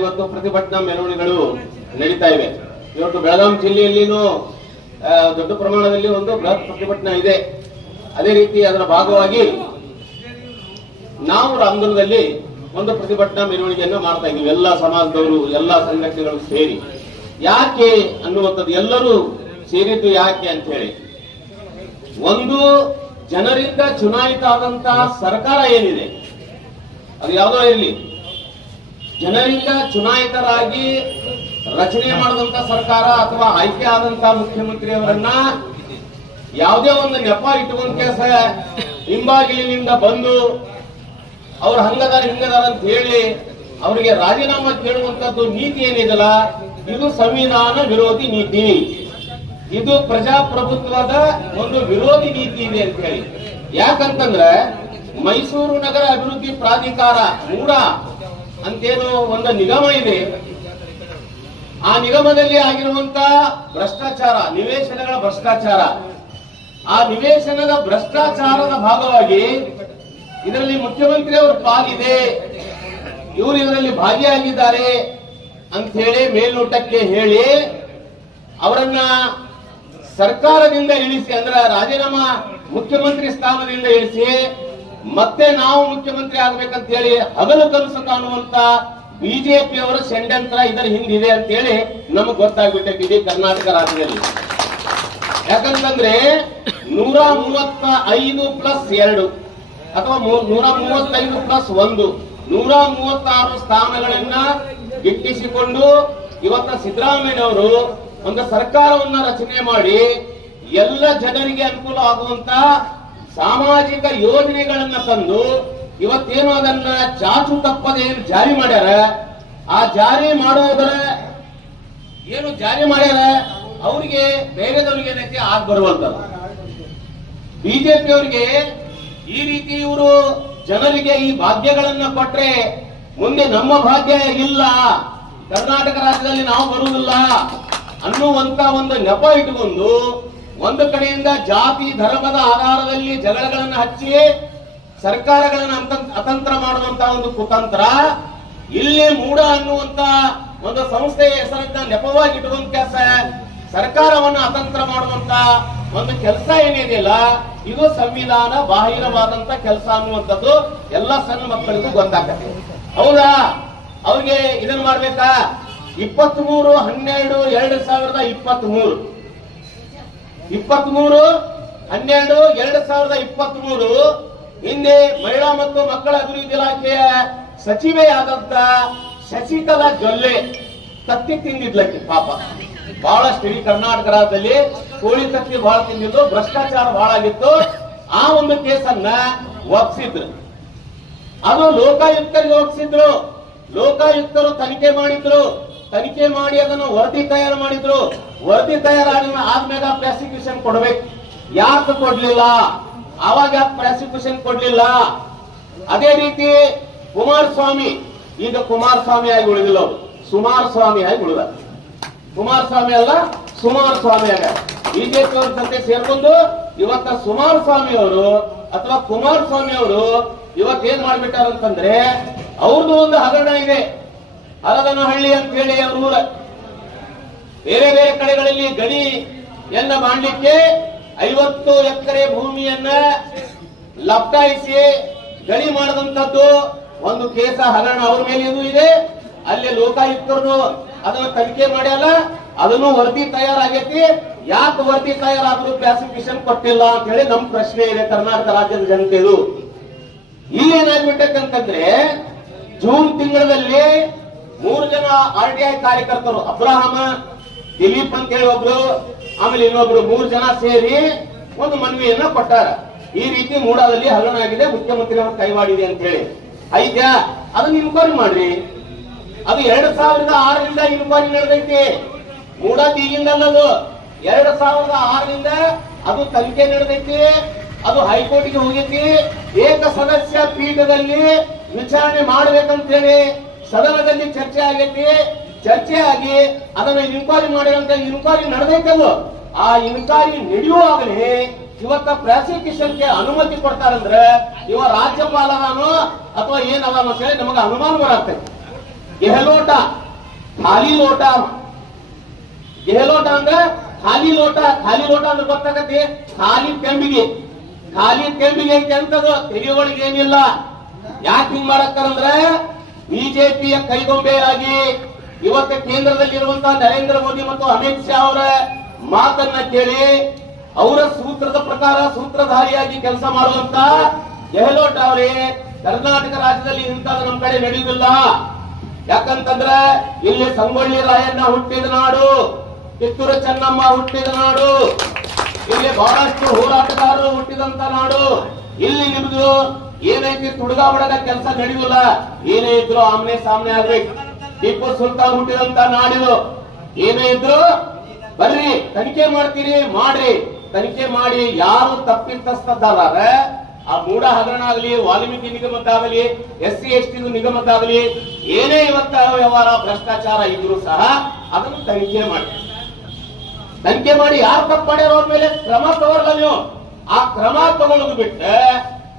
ಇವತ್ತು ಪ್ರತಿಭಟನಾ ಮೆರವಣಿಗೆಗಳು ನಡೀತಾ ಇವೆ. ಇವತ್ತು ಬೆಳಗಾಂ ಜಿಲ್ಲೆಯಲ್ಲಿನೂ ದೊಡ್ಡ ಪ್ರಮಾಣದಲ್ಲಿ ಒಂದು ಬೃಹತ್ ಪ್ರತಿಭಟನಾ ಇದೆ. ಅದೇ ರೀತಿ ಅದರ ಭಾಗವಾಗಿ ನಾವು ರಾಮದುರ್ಗದಲ್ಲಿ ಒಂದು ಪ್ರತಿಭಟನಾ ಮೆರವಣಿಗೆಯನ್ನ ಮಾಡ್ತಾ ಇದ್ದೀವಿ. ಎಲ್ಲ ಸಮಾಜದವರು, ಎಲ್ಲ ಸಂಘಟನೆಗಳು ಸೇರಿ. ಯಾಕೆ ಅನ್ನುವಂಥದ್ದು ಎಲ್ಲರೂ ಸೇರಿದ್ದು ಯಾಕೆ ಅಂತ ಹೇಳಿ ಒಂದು ಜನರಿಂದ ಚುನಾಯಿತ ಆದಂತಹ ಸರ್ಕಾರ ಏನಿದೆ? ಅದು ಯಾವುದೋ ಇರಲಿ. ಜನರಿಂದ ಚುನಾಯಿತರಾಗಿ ರಚನೆ ಮಾಡಿದಂತ ಸರ್ಕಾರ ಅಥವಾ ಆಯ್ಕೆ ಆದಂತ ಮುಖ್ಯಮಂತ್ರಿ ಅವರನ್ನ ಯಾವುದೇ ಒಂದು ನೆಪ ಇಟ್ಟುಕೊಂಡ ಕೆಲಸ ಹಿಂಬಾಗಿಲಿನಿಂದ ಬಂದು ಅವ್ರು ಹಂಗದಾರ ಹಿಂಗದಾರ ಅಂತ ಹೇಳಿ ಅವರಿಗೆ ರಾಜೀನಾಮೆ ಕೇಳುವಂತದ್ದು ನೀತಿ ಏನಿದಲ್ಲ? ಇದು ಸಂವಿಧಾನ ವಿರೋಧಿ ನೀತಿ. ಇದು ಪ್ರಜಾಪ್ರಭುತ್ವದ ಒಂದು ವಿರೋಧಿ ನೀತಿ ಇದೆ ಅಂತ ಹೇಳಿ. ಯಾಕಂತಂದ್ರೆ ಮೈಸೂರು ನಗರ ಅಭಿವೃದ್ಧಿ ಪ್ರಾಧಿಕಾರ ಮೂಡ ಅಂತೇನು ಒಂದು ನಿಗಮ ಇದೆ. ಆ ನಿಗಮದಲ್ಲಿ ಆಗಿರುವಂತ ಭ್ರಷ್ಟಾಚಾರ, ನಿವೇಶನಗಳ ಭ್ರಷ್ಟಾಚಾರ. ಆ ನಿವೇಶನದ ಭ್ರಷ್ಟಾಚಾರದ ಭಾಗವಾಗಿ ಇದರಲ್ಲಿ ಮುಖ್ಯಮಂತ್ರಿ ಅವರ ಪಾಲಿದೆ. ಇವರು ಇದರಲ್ಲಿ ಭಾಗಿಯಾಗಿದ್ದಾರೆ ಅಂತ ಹೇಳಿ ಮೇಲ್ನೋಟಕ್ಕೆ ಹೇಳಿ ಅವರನ್ನ ಸರ್ಕಾರದಿಂದ ಇಳಿಸಿ, ಅಂದ್ರೆ ರಾಜೀನಾಮಾ ಮುಖ್ಯಮಂತ್ರಿ ಸ್ಥಾನದಿಂದ ಇಳಿಸಿ ಮತ್ತೆ ನಾವು ಮುಖ್ಯಮಂತ್ರಿ ಆಗ್ಬೇಕಂತ ಹೇಳಿ ಹಗಲು ಕನಸು ಕಾಣುವಂತ ಬಿಜೆಪಿ ಅವರ ಷಡ್ಯಂತ್ರ ಇದರ ಹಿಂದಿದೆ ಅಂತ ಹೇಳಿ ನಮಗ್ ಗೊತ್ತಾಗ್ಬಿಟ್ಟಿದೆ ಕರ್ನಾಟಕ ರಾಜ್ಯದಲ್ಲಿ. ಯಾಕಂತಂದ್ರೆ ನೂರ ಮೂವತ್ತ ಐದು ಪ್ಲಸ್ ಎರಡು ಅಥವಾ ನೂರ ಮೂವತ್ತೈದು ಪ್ಲಸ್ ಒಂದು. ನೂರ ಮೂವತ್ತಾರು ಸ್ಥಾನಗಳನ್ನ ಗಿಟ್ಟಿಸಿಕೊಂಡು ಇವತ್ತ ಸಿದ್ದರಾಮಯ್ಯನವರು ಒಂದು ಸರ್ಕಾರವನ್ನ ರಚನೆ ಮಾಡಿ ಎಲ್ಲ ಜನರಿಗೆ ಅನುಕೂಲ ಆಗುವಂತ ಸಾಮಾಜಿಕ ಯೋಜನೆಗಳನ್ನ ತಂದು ಇವತ್ತೇನು ಅದನ್ನ ಚಾಚು ತಪ್ಪದೆ ಏನು ಜಾರಿ ಮಾಡ್ಯಾರ? ಆ ಜಾರಿ ಮಾಡೋದರ ಏನು ಜಾರಿ ಮಾಡ್ಯಾರ? ಅವರಿಗೆ ಬೇರೆದವರಿಗೆ ಏನೈತಿ ಆಗ ಬರುವಂತದ್ದು. ಬಿಜೆಪಿ ಅವರಿಗೆ ಈ ರೀತಿ ಇವರು ಜನರಿಗೆ ಈ ಭಾಗ್ಯಗಳನ್ನ ಕೊಟ್ರೆ ಮುಂದೆ ನಮ್ಮ ಭಾಗ್ಯ ಇಲ್ಲ. ಕರ್ನಾಟಕ ರಾಜ್ಯದಲ್ಲಿ ನಾವು ಬರುವುದಿಲ್ಲ ಅನ್ನುವಂತ ಒಂದು ನೆಪ ಇಟ್ಟುಕೊಂಡು ಒಂದು ಕಡೆಯಿಂದ ಜಾತಿ ಧರ್ಮದ ಆಧಾರದಲ್ಲಿ ಜಗಳಗಳನ್ನು ಹಚ್ಚಿ ಸರ್ಕಾರಗಳನ್ನು ಅಂತಂ- ಅತಂತ್ರ ಮಾಡುವಂತ ಒಂದು ಕುತಂತ್ರ, ಇಲ್ಲಿ ಮೂಡ ಅನ್ನುವಂತ ಒಂದು ಸಂಸ್ಥೆಯ ಹೆಸರನ್ನ ನೆಪವಾಗಿ ಇಟ್ಟುವಂತ ಕೆಲಸ, ಸರ್ಕಾರವನ್ನು ಅತಂತ್ರ ಮಾಡುವಂತ ಒಂದು ಕೆಲಸ ಏನಿದೆಯಲ್ಲ, ಇದು ಸಂವಿಧಾನ ಬಾಹಿರವಾದಂತ ಕೆಲಸ ಅನ್ನುವಂಥದ್ದು ಎಲ್ಲ ಸಣ್ಣ ಮಕ್ಕಳಿಗೂ ಗೊತ್ತಾಗತ್ತೆ ಹೌದಾ? ಅವ್ರಿಗೆ ಇದನ್ನ ಮಾಡ್ಬೇಕಾ? ಇಪ್ಪತ್ತ್ ಮೂರು ಹನ್ನೆರಡು, ಎರಡು ಸಾವಿರದ ಇಪ್ಪತ್ತ್ ಮೂರು ಇಪ್ಪತ್ತ್ ಮೂರು ಹನ್ನೆರಡು, ಎರಡು ಸಾವಿರದ ಇಪ್ಪತ್ತ್ ಮೂರು ಹಿಂದೆ ಮಹಿಳಾ ಮತ್ತು ಮಕ್ಕಳ ಅಭಿವೃದ್ಧಿ ಇಲಾಖೆಯ ಸಚಿವೆಯಾದಂತ ಶಶಿಕಲಾ ಜೊಲ್ಲೆ ತತ್ತಿ ತಿಂದಿದ್ಲಕ್ಕೆ ಪಾಪ. ಬಹಳಷ್ಟು ಇಡೀ ಕರ್ನಾಟಕ ರಾಜ್ಯದಲ್ಲಿ ಕೋಳಿ ತತ್ತಿ ಬಹಳ ತಿಂದಿದ್ದು, ಭ್ರಷ್ಟಾಚಾರ ಬಹಳ ಆಗಿತ್ತು. ಆ ಒಂದು ಕೇಸನ್ನ ಒಪ್ಸಿದ್ರು. ಅದು ಲೋಕಾಯುಕ್ತರಿಗೆ ಒಪ್ಸಿದ್ರು. ಲೋಕಾಯುಕ್ತರು ತನಿಖೆ ಮಾಡಿದ್ರು. ತನಿಖೆ ಮಾಡಿ ಅದನ್ನು ವರದಿ ತಯಾರು ಮಾಡಿದ್ರು. ವರದಿ ತಯಾರಾಗಿ ಆದ್ಮೇಲೆ ಪ್ರಾಸಿಕ್ಯೂಷನ್ ಕೊಡ್ಬೇಕು. ಯಾಕೆ ಕೊಡ್ಲಿಲ್ಲ? ಅವಾಗ ಯಾಕೆ ಪ್ರಾಸಿಕ್ಯೂಷನ್ ಕೊಡ್ಲಿಲ್ಲ? ಅದೇ ರೀತಿ ಕುಮಾರಸ್ವಾಮಿ, ಈಗ ಕುಮಾರಸ್ವಾಮಿ ಆಗಿ ಉಳಿದಿಲ್ಲ ಅವರು. ಸುಮಾರಸ್ವಾಮಿ ಆಗಿ ಉಳಿದ ಕುಮಾರಸ್ವಾಮಿ ಅಲ್ಲ, ಸುಮಾರಸ್ವಾಮಿ ಆಗ ಬಿಜೆಪಿ ಅವ್ರ ಜೊತೆ ಸೇರ್ಕೊಂಡು ಇವತ್ತ ಸುಮಾರಸ್ವಾಮಿ ಅವರು ಅಥವಾ ಕುಮಾರಸ್ವಾಮಿ ಅವರು ಇವತ್ತು ಏನ್ ಮಾಡ್ಬಿಟ್ಟಾರ ಅಂತಂದ್ರೆ ಅವ್ರದ್ದು ಒಂದು ಹಗರಣ ಇದೆ. ಹರದನಹಳ್ಳಿ ಅಂತ ಹೇಳಿ ಅವ್ರ ಊರ. ಬೇರೆ ಬೇರೆ ಕಡೆಗಳಲ್ಲಿ ಗಣಿಯನ್ನ ಮಾಡಲಿಕ್ಕೆ ಐವತ್ತು ಎಕರೆ ಭೂಮಿಯನ್ನ ಲಪ್ಟಾಯಿಸಿ ಗಣಿ ಮಾಡದಂತದ್ದು ಒಂದು ಕೇಸ ಹಗರಣ ಅವ್ರ ಮೇಲೆ ಇದು ಅಲ್ಲಿ ಲೋಕಾಯುಕ್ತರು ಅದನ್ನು ತನಿಖೆ ಮಾಡ್ಯಲ್ಲ ಅದನ್ನು ವರದಿ ತಯಾರಾಗೈತಿ. ಯಾಕೆ ವರದಿ ತಯಾರಾದ್ರೂ ಕ್ಲಾಸಿಫಿಕೇಶನ್ ಕೊಟ್ಟಿಲ್ಲ ಅಂತ ಹೇಳಿ ನಮ್ ಪ್ರಶ್ನೆ ಇದೆ ಕರ್ನಾಟಕ ರಾಜ್ಯದ ಜನತೆದು. ಇಲ್ಲಿ ಏನಾಗ್ಬಿಟ್ಟಂತಂದ್ರೆ ಜೂನ್ ತಿಂಗಳಲ್ಲಿ ಮೂರು ಜನ ಆರ್ ಟಿ ಐ ಕಾರ್ಯಕರ್ತರು, ಅಬ್ರಾಹಮ ದಿಲೀಪ್ ಅಂತ ಹೇಳಿ ಒಬ್ರು, ಆಮೇಲೆ ಇನ್ನೊಬ್ರು ಮೂರು ಜನ ಸೇರಿ ಒಂದು ಮನವಿಯನ್ನ ಕೊಟ್ಟಾರ. ಈ ರೀತಿ ಮೂಡಾದಲ್ಲಿ ಹಗನಾಗಿದೆ ಮುಖ್ಯಮಂತ್ರಿಯವರು ಕೈವಾಡಿದೆ ಅಂತ ಹೇಳಿ. ಐದ್ಯಾ ಅದನ್ನ ಇನ್ಕ್ವೈರಿ ಮಾಡ್ರಿ. ಅದು ಎರಡ್ ಸಾವಿರದ ಆರರಿಂದ ಇನ್ಕ್ವೈರಿ ನಡೆದೈತಿ. ಮೂಡ ಈಗಿಂದಲ್ಲದು. ಎರಡ್ ಸಾವಿರದ ಆರರಿಂದ ಅದು ತನಿಖೆ ನಡೆದೈತಿ. ಅದು ಹೈಕೋರ್ಟ್ಗೆ ಹೋಗೈತಿ. ಏಕ ಸದಸ್ಯ ಪೀಠದಲ್ಲಿ ವಿಚಾರಣೆ ಮಾಡ್ಬೇಕಂತ ಹೇಳಿ ಸದನದಲ್ಲಿ ಚರ್ಚೆ ಆಗೈತಿ. ಚರ್ಚೆ ಆಗಿ ಅದನ್ನ ಇನ್ಕ್ವೈರಿ ಮಾಡಿದಂತ ಇನ್ಕ್ವೈರಿ ನಡೆದೈತದು ಆ ಇನ್ಕ್ವೈರಿ ನಡೆಯುವಾಗಲೇ ಇವತ್ತ ಪ್ರಾಸಿಕ್ಯೂಷನ್ಗೆ ಅನುಮತಿ ಕೊಡ್ತಾರಂದ್ರೆ ಇವ ರಾಜ್ಯಪಾಲನೋ ಅಥವಾ ಏನದಾನೋ ಅಂತ ಹೇಳಿ ನಮಗೆ ಅನುಮಾನ ಬರತ್ತೆ. ಗೆಹಲೋಟ, ಖಾಲಿ ಲೋಟ. ಗೆಹಲೋಟ ಅಂದ್ರೆ ಖಾಲಿ ಲೋಟ ಖಾಲಿ ಲೋಟ ಅಂದ್ರೆ ಗೊತ್ತಾಗತ್ತೆ? ಖಾಲಿ ಕೆಂಬಿಗೆ. ಖಾಲಿ ಕೆಂಬಿಗೆ ಅಂತದ್ದು ತೆರಿಗೆಗಳಿಗೆ ಏನಿಲ್ಲ ಯಾಕೆ ಹಿಂಗ್ ಮಾಡಕ್ಕಾರಂದ್ರೆ ಬಿಜೆಪಿಯ ಕೈಗೊಂಬೆಯಾಗಿ ಇವತ್ತು ಕೇಂದ್ರದಲ್ಲಿರುವಂತಹ ನರೇಂದ್ರ ಮೋದಿ ಮತ್ತು ಅಮಿತ್ ಶಾ ಅವರ ಮಾತನ್ನ ಕೇಳಿ ಅವರ ಸೂತ್ರದ ಪ್ರಕಾರ ಸೂತ್ರಧಾರಿಯಾಗಿ ಕೆಲಸ ಮಾಡುವಂತ ಗೆಹ್ಲೋಟ್ ಅವರೇ, ಕರ್ನಾಟಕ ರಾಜ್ಯದಲ್ಲಿ ಇಂಥದ್ದು ನಮ್ಮ ಕಡೆ ನಡೆಯುವುದಿಲ್ಲ. ಯಾಕಂತಂದ್ರೆ ಇಲ್ಲಿ ಸಂಗೊಳ್ಳಿ ರಾಯಣ್ಣ ಹುಟ್ಟಿದ ನಾಡು, ಕಿತ್ತೂರು ಚೆನ್ನಮ್ಮ ಹುಟ್ಟಿದ ನಾಡು, ಇಲ್ಲಿ ಬಹಳಷ್ಟು ಹೋರಾಟಗಾರರು ಹುಟ್ಟಿದಂತ ನಾಡು. ಇಲ್ಲಿ ನಿಮ್ದು ಏನೈತಿ ತುಡುಗಾಬಡದ ಕೆಲಸ ನಡೆಯುವುದಿಲ್ಲ, ಏನೇ ಇದ್ರು ಆಮ್ನೆ ಸಾಮ್ನೆ ಆಗ್ಬೇಕು. ಟಿಪ್ಪು ಸುಲ್ತಾನ್ ಹುಟ್ಟಿದಂತ ನಾಡಿದು. ಏನೇ ಇದ್ರು ಬರ್ರಿ, ತನಿಖೆ ಮಾಡ್ತೀರಿ, ಮಾಡ್ರಿ. ತನಿಖೆ ಮಾಡಿ ಯಾರು ತಪ್ಪಿತಸ್ಥದ್ದಾರ ಆ ಮೂಡ ಹಗರಣ ಆಗಲಿ ವಾಲ್ಮೀಕಿ ನಿಗಮದ್ದಾಗಲಿ ಎಸ್ ಸಿ ಎಸ್ ಟಿ ನಿಗಮದ್ದಾಗಲಿ, ಏನೇ ಇವತ್ತ ವ್ಯವಹಾರ, ಭ್ರಷ್ಟಾಚಾರ ಇದ್ರು ಸಹ ಅದನ್ನು ತನಿಖೆ ಮಾಡಿ. ತನಿಖೆ ಮಾಡಿ ಯಾರು ತಪ್ಪು ಅವ್ರ ಮೇಲೆ ಕ್ರಮ ತಗೊಳ್ಳ ನೀವು. ಆ ಕ್ರಮ ತಗೊಳ್ಳೋದು ಬಿಟ್ಟೆ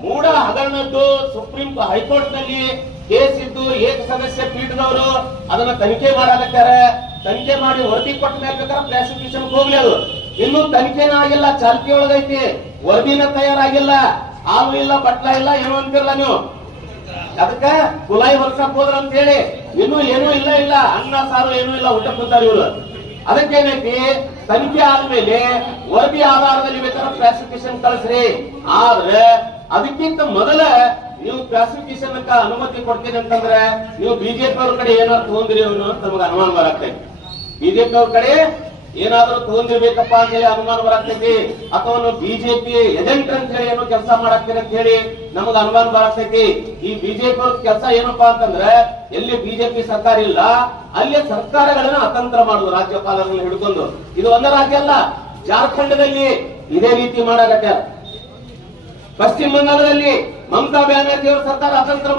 ಮೂಡ ಹಗರಣದ್ದು ಸುಪ್ರೀಂ ಹೈಕೋರ್ಟ್ನಲ್ಲಿ ಕೇಸ್ ಇದ್ದು ಏಕ ಸದಸ್ಯ ಪೀಠದವರು ಅದನ್ನ ತನಿಖೆ ಮಾಡಾಕತ್ತಾರೆ. ತನಿಖೆ ಮಾಡಿ ವರದಿ ಕೊಟ್ಟ ಬೇಕಾದ್ರೆ ಪ್ರಾಸಿಕ್ಯೂಷನ್ ಹೋಗ್ಲಿ ಅದು ಇನ್ನು ತನಿಖೆನ ಆಗಿಲ್ಲ, ಚಾಲ್ತಿ ಒಳಗೈತಿ. ವರದಿನ ತಯಾರಾಗಿಲ್ಲ. ಹಾಲು ಇಲ್ಲ, ಬಟ್ಲ ಇಲ್ಲ, ಏನು ಅಂತಿರಲ್ಲ ನೀವು. ಅದಕ್ಕ ಕುಲಾಯಿ ಹೊಲ್ಸಕ್ ಹೋದ್ರ ಅಂತ ಹೇಳಿ ಇನ್ನು ಏನೂ ಇಲ್ಲ ಇಲ್ಲ. ಅನ್ನ, ಸಾರು ಏನೂ ಇಲ್ಲ ಊಟ ಕೂತಾರ ಇವ್ರು. ಅದಕ್ಕೇನೈತಿ? ತನಿಖೆ ಆದ್ಮೇಲೆ ವರದಿ ಆಧಾರದಲ್ಲಿ ಬೇಕಾದ್ರೆ ಪ್ರಾಸಿಕ್ಯೂಷನ್ ಕಳಿಸ್ರಿ. ಆದ್ರೆ ಅದಕ್ಕಿಂತ ಮೊದಲ ನೀವು ಪ್ರಾಸಿಕ್ಯೂಷನ್ ಅನುಮತಿ ಕೊಡ್ತೀನಿ ಅಂತಂದ್ರೆ ನೀವು ಬಿಜೆಪಿ ಅವ್ರ ಕಡೆ ಏನಾದ್ರು ತಗೊಂಡ್ರಿ ಅವನು ಅಂತ ನಮಗೆ ಅನುಮಾನ ಬರತ್ತೆ. ಬಿಜೆಪಿ ಅವ್ರ ಕಡೆ ಏನಾದ್ರೂ ತಗೊಂಡಿರ್ಬೇಕಪ್ಪ ಅಂತ ಹೇಳಿ ಅನುಮಾನ ಬರತೈತಿ ಅಥವಾ ಬಿಜೆಪಿ ಏಜೆಂಟ್ ಅಂತ ಹೇಳಿ ಏನೋ ಕೆಲಸ ಮಾಡಾಕ್ತೀರಿ ಅಂತ ಹೇಳಿ ನಮಗ ಅನುಮಾನ ಬರತೈತಿ ಈ ಬಿಜೆಪಿ ಅವ್ರ ಕೆಲಸ ಏನಪ್ಪಾ ಅಂತಂದ್ರೆ ಎಲ್ಲಿ ಬಿಜೆಪಿ ಸರ್ಕಾರ ಇಲ್ಲ, ಅಲ್ಲಿ ಸರ್ಕಾರಗಳನ್ನ ಅತಂತ್ರ ಮಾಡುದು, ರಾಜ್ಯಪಾಲರನ್ನ ಹಿಡ್ಕೊಂಡು. ಇದು ಒಂದ ರಾಜ್ಯ ಅಲ್ಲ, ಜಾರ್ಖಂಡದಲ್ಲಿ ಇದೇ ರೀತಿ ಮಾಡಾಕತ್ಯಾರ. ಪಶ್ಚಿಮ ಬಂಗಾಳದಲ್ಲಿ ಮಮತಾ ಬ್ಯಾನರ್ಜಿ ಅವರ ಸರ್ಕಾರ ಅತಂತ್ರ